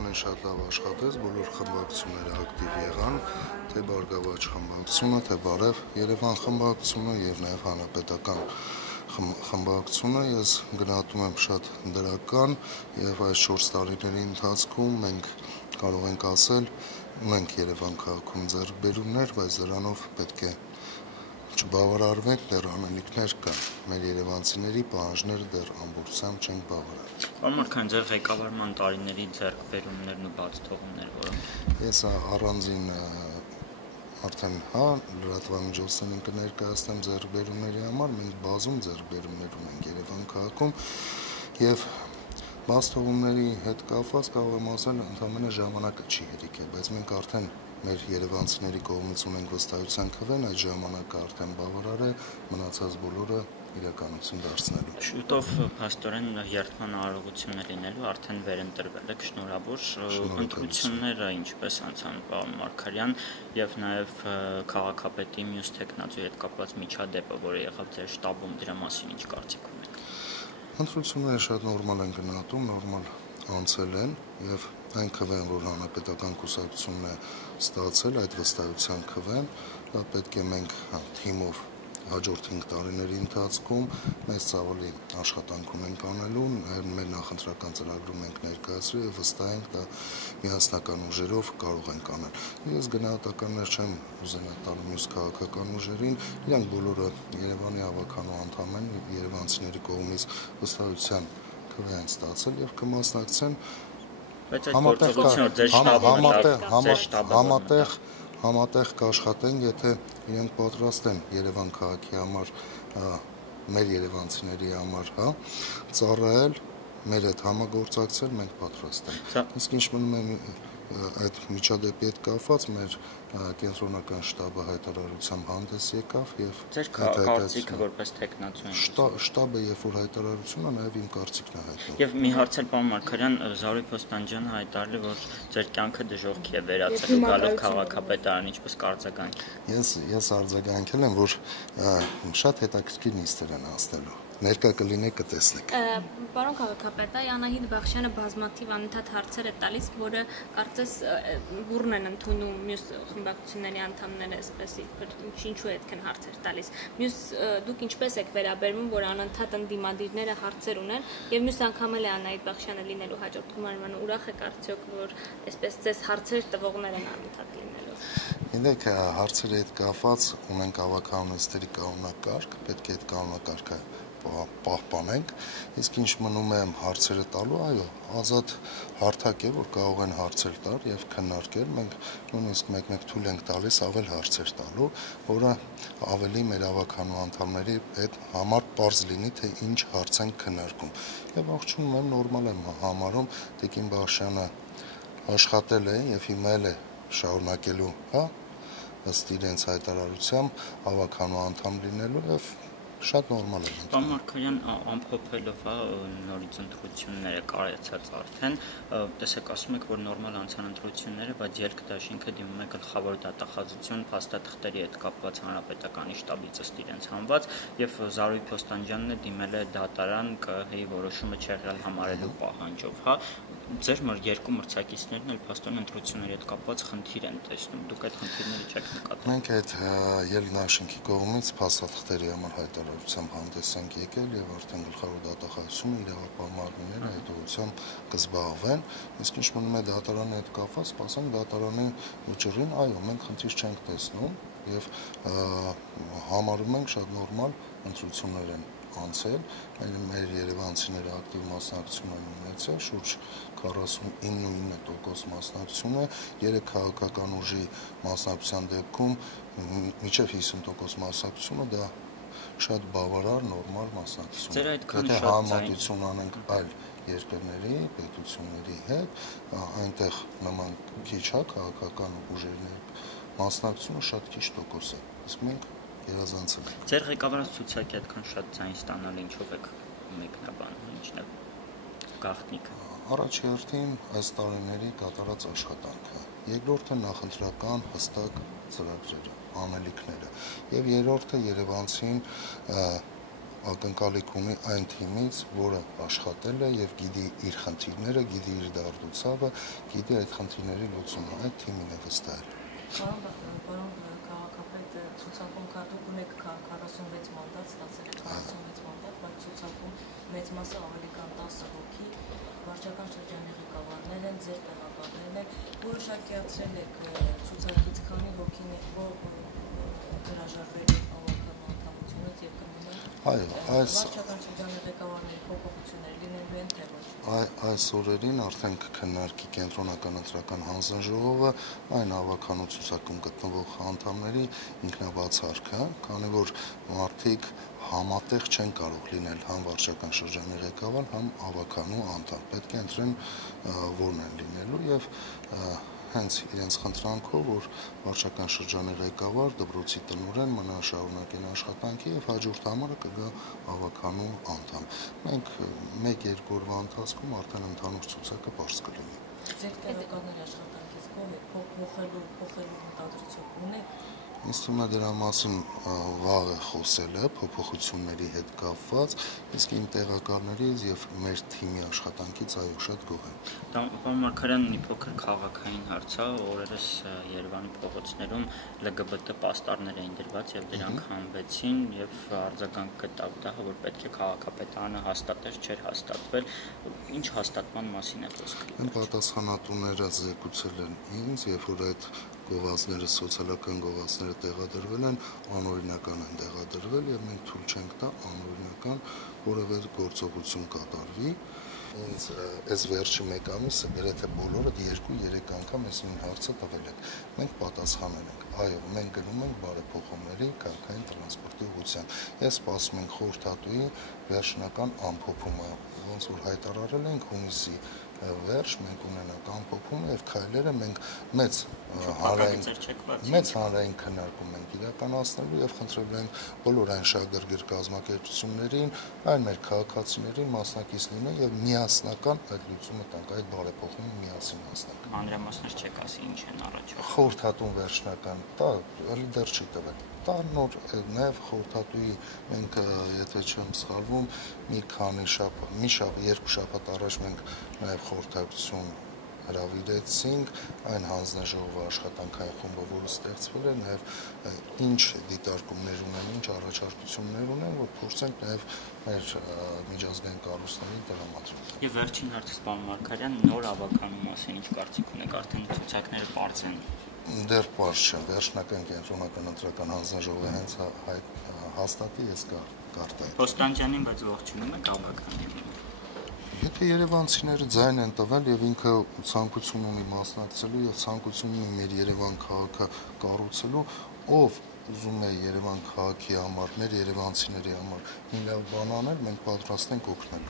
բավականին շատ լավ աշխատեց, բոլոր խմբակցությունները ակտիվ եղան, թե Բարգավաճ խմբակցությունը, թե Բարև Երևան խմբակցությունը եւ նաեւ հանրապետական խմբակցությունը։ Ես գնահատում եմ շատ դրական եւ այս 4 տարիների ընթացքում մենք կարող ենք ասել, ունենք Երևան քաղաքում ձեռքբերումներ, բայց դրանով պետք է չբավարարվենք, դեռ անելիքներ կան։ Մեր երևանցիների պահանջները դեռ ամբողջությամբ չեն բավարարել։ Պարոն Մարգարյան, ձեր ղեկավարման տարիների ձեռքբերումներն ու բացթողումները որոնք։ Ես առանձին արդեն լրատվամիջոցներին կներկայացնեմ ձեռքբերումների համար, մենք բազում ձեռքբերումներ ունենք Երևան քաղաքում եւ բացթողումների հետ կապված կարող եմ ասել, ընդհանրապես ժամանակը չի հերիք է, բայց մենք արդեն մեր երևանցիների կողմից ունենք վստահության քվեն, այդ ժամանակը արդեն բավարար է, մնացած բոլորը իրականություն դարձնելու։ Շուտով փաստորեն երթման արարողություններ լինելու արդեն վերընտրվել եք, շնորհավոր։ Ընտրությունները ինչպես անցան, պարոն Մարգարյան, եւ նաեւ քաղաքապետի մյուս տեխնացուի հետ կապված միջադեպը, որը եղավ ձեր շտաբում, դրա մասին ինչ կարծիք ունեք։ Ընտրությունները շատ նորմալ են գնահատում, նորմալ անցել են եւ այն քվեն, որ հանրապետական կուսակցությունն է ստացել, այդ վստահության քվեն, դա պետք է մենք թիմով հաջորդ 5 տարիների ընթացքում մեծ ցավալի աշխատանք ունենք անելու, մեր նախընտրական ծրագրում ենք ներկայացրել եւ վստահ ենք դա միասնական ուժերով կարող ենք անել։ Ես գնահատականներ չեմ ուզենա տալ մյուս քաղաքական ուժերին, իրանք բոլորը Երևանի հավաքանու անդամ են, երևանցիների կողմից վստահության քվե են ստացել եւ կմասնակցեն համատեղ կաշխատեն, եթե իրենք պատրաստ են Երևան քաղաքի համար, մեր երևանցիների համար, ծառայել, մեր հետ համագործակցել, մենք պատրաստ ենք։ Իսկ ինչ մնում է այդ միջադեպի հետ կապված, մեր կենտրոնական շտաբը հայտարարությամբ հանդես եկավ եւ ձեր կարծիքը որպես տեխնացու շտաբը երբ որ հայտարարություն է, նաեւ իմ կարծիքն է հայտնել։ Եվ մի հարց էլ պարոն Մարգարյան, Զարուհի Փոստանջյանը հայտարարել է, որ ձեր կյանքը դժոխքի է վերածելու գալով քաղաքապետարան, ինչպես կարձագանք։ Ես արձագանքել եմ, որ շատ հետաքրքիր նիստեր են անցնելու։ Ներկա կլինեք կտեսնեք։ Պարոն քաղաքապետար, Անահիտ Բախշյանը բազմաթիվ անընդհատ հարցեր է տալիս, որը կարծես բուռն են ընդունում մյուս խմբակցությունների անդամները, այսպես ինչու այդքան հարցեր տալիս։ Մյուս դուք ինչպես եք վերաբերվում, որ անընդհատ ընդդիմադիրները հարցեր ունեն, եւ մյուս անգամ էլ է Անահիտ Բախշյանը լինելու հաջորդ գումարմանը, ուրախ եք արդյոք, որ այսպես ձեզ հարցեր տվողներ են անընդհատ լինելու։ Գիտեք, հարցերի հետ կապված ունենք ավականությունների կանոնակարգ, պետք է այդ կանոնակարգը պահպանենք, իսկ ինչ մնում է հարցերը տալու, այո, ազատ հարթակ է, որ կարող են հարցեր տալ եւ քննարկել, մենք նույնիսկ մեկ-մեկ թույլ ենք տալիս ավել հարցեր տալու, որը ավելի մեր ավականու անդամների հետ համար պարզ լինի, թե ինչ հարց են քննարկում։ Եվ ողջունում եմ, նորմալ եմ համարում, Տիկին Բախշյանը աշխատել է եւ հիմա էլ է շարունակելու, ըստ իրենց հայտարարությամբ ավականու անդամ լինելու եւ շատ նորմալ է։ Պարոն Մարգարյան, ամփոփելով նորից ընտրությունները կարեցած արդեն, տեսեք, ասում եք, որ նորմալ անցան ընտրությունները, բայց ելք դաշինքը դիմում է գլխավոր դատախազություն փաստաթղթերի հետ կապված հանրապետականի շտաբից ըստ իրենց հանված, եւ Զարուհի Փոստանջյանն է դիմել է դատարան ԿՀ-ի որոշումը չեղյալ համարելու պահանջով, Ձեր երկու մրցակիցներն էլ փաստորեն ընտրությունների հետ կապված խնդիր են տեսնում, դուք այդ խնդիրները չեք նկատում։ Մենք այդ ելնաշինքի կողմից փաստաթղթերի համար հայտարարությամբ հանդես ենք եկել եւ արդեն գլխավոր դատախազությունը իրավապահ մարմինները այդ ուղղությամբ կզբաղվեն, իսկ ինչ մնում է դատարանի հետ կապված, սպասենք դատարանի ուղղին, այո, մենք խնդիր չենք տեսնում եւ համարում ենք շատ նորմալ ընտրություններ են անցել, մեր երևանցիները ակտիվ մասնակցություն են ունեցել, շուրջ 49% մասնակցություն է, 3 քաղաքական ուժի մասնակցության դեպքում մինչև 50% մասնակցությունը դա շատ բավարար նորմալ մասնակցություն։ Եթե համեմատություն անենք այլ երկրների, պետությունների հետ, այնտեղ նման քիչ է քաղաքական ուժերի մասնակցությունը շատ քիչ տոկոս է։ Իսկ մենք երազանցել ենք։ Ձեր ղեկավարած ցուցակի այդքան շատ ձայն ստանալ ինչով եք մեկնաբանում, ինչն է գաղտնիքը։ Առաջերտին այս տարիների կատարած աշխատանքը, երկրորդը նախընտրական հստակ ծրագրերը, անելիքները, եւ երրորդը Երևանցին ակնկալիք ունի այն թիմից, որը աշխատել է եւ գիտի իր խնդիրները, գիտի իր դարդուցավը, գիտի այդ խնդիրների լուծումը, այդ թիմին է վստահել։ Պարոն քաղաքապետ, ցուցակում դուք ունեք 46 մանդատ, ստացել եք 46 մանդատ, բայց ցուցակում մեծ մասը ավելի քան 10 հոգի, վարչական շրջանի ղեկավարներ են, ձեր տեղակալներն են, որոշակիացրել եք ցուցակից քանի հոգին հրաժարվել ավականու անդամությունից եւ կմնան։ Այո, վարչական շրջանի ղեկավարների փոփոխություններ լինելու են թե ոչ։ Այս օրերին արդեն կքննարկի կենտրոնական ընտրական հանձնաժողովը այն ավականու ցուցակում գտնվող անդամների ինքնաբացարկը, քանի որ մարդիկ համատեղ չեն կարող լինել համ վարչական շրջանի ղեկավար, համ ավականու անդամ։ Պետք է ընտրեն որն են լինելու եւ հենց իրենց խնդրանքով, որ վարչական շրջանի ղեկավար դպրոցի տնօրեն մնա շարունակեն աշխատանքի եւ հաջորդ համարը կգա ավականու անդամ։ Մենք 1-2 օրվա ընթացքում արդեն ընդհանուր ցուցակը բարձ կլինի։ Ձեր տեղակալների աշխատանքից փոխելու մտադրություն ունեք։ Ինձ թվում է դրա մասին վաղ է խոսել է փոփոխությունների հետ կապված, իսկ իմ տեղակալներից եւ մեր թիմի աշխատանքից այո շատ գոհ եմ։ Պարոն Մարգարյան, մի փոքր քաղաքային հարց է, օրերս Երևանի փողոցներում LGBT պաստառներ էին դրված եւ դրանք հանվեցին եւ արձագանք գտավ դա, որ պետք է քաղաքապետարանը հաստատեր, չէր հաստատվել։ Ինչ հաստատման մասին է խոսքը։ Այն պատասխանատուները զեկուցել են ինձ, երբ որ այդ գովազդները, սոցիալական գովազդները տեղադրվել են, անօրինական են տեղադրվել եւ մենք թույլ չենք տա անօրինական որևէ գործողություն կատարվի։ Ինձ այս վերջի 1 ամիսը գրեթե բոլորը 2-3 անգամ այս նույն հարցը տվել են։ Մենք պատասխանել ենք։ Այո, մենք գնում ենք բարեփոխումների քաղաքային տրանսպորտի ուղղությամբ։ Ես սպասում եմ խորհրդատուի վերջնական ամփոփումը, ոնց որ հայտարարել ենք հունիսի վերջ մենք ունենանք ամփոփումը եւ քայլերը մենք մեծ հանրային քննարկում ենք իրականացնելու եւ խնդրելու ենք բոլոր այն շահագրգիռ կազմակերպություններին, այլ մեր քաղաքացիներին մասնակից լինեն եւ միասնական այդ լուծումը տանք, այդ բարեփոխումը միասին հասնենք։ Մանրամասներ չեք ասի ինչ են առաջ։ Խորհրդատուն վերջնական տա, դեռ չի տվել։ Դա նոր նաեւ խորհրդատուի մենք եթե չեմ սխալվում, մի երկու շաբաթ առաջ մենք նաեւ խորհրդակցություն հրավիրեցինք այն հանձնաժողովի աշխատանքային խումբը, որը ստեղծվել է, նաեւ ինչ դիտարկումներ ունեն, ինչ առաջարկություններ ունեն, որ փորձենք նաեւ մեր միջազգային կառույցներին տրամադրել։ Եվ վերջին հարցը պարոն Մարգարյան, նոր ավականու մասին ինչ կարծիք ունեք, արդեն ցուցակները բարձ են։ Դեռ բարձ չեն, վերջնական կենտրոնական ընտրական հանձնաժողովը հենց հաստատի, ես կարտահայտեմ։ Պոստանջյանին բայց ողջունում եք ավականին։ Եթե երևանցիները ձայն են տվել եւ ինքը ցանկություն ունի մասնակցելու եւ ցանկություն ունի մեր Երևան քաղաքը կառուցելու, ով ուզում է Երևան քաղաքի համար, մեր երևանցիների համար մի լավ բան անել, մենք պատրաստ ենք օգնել։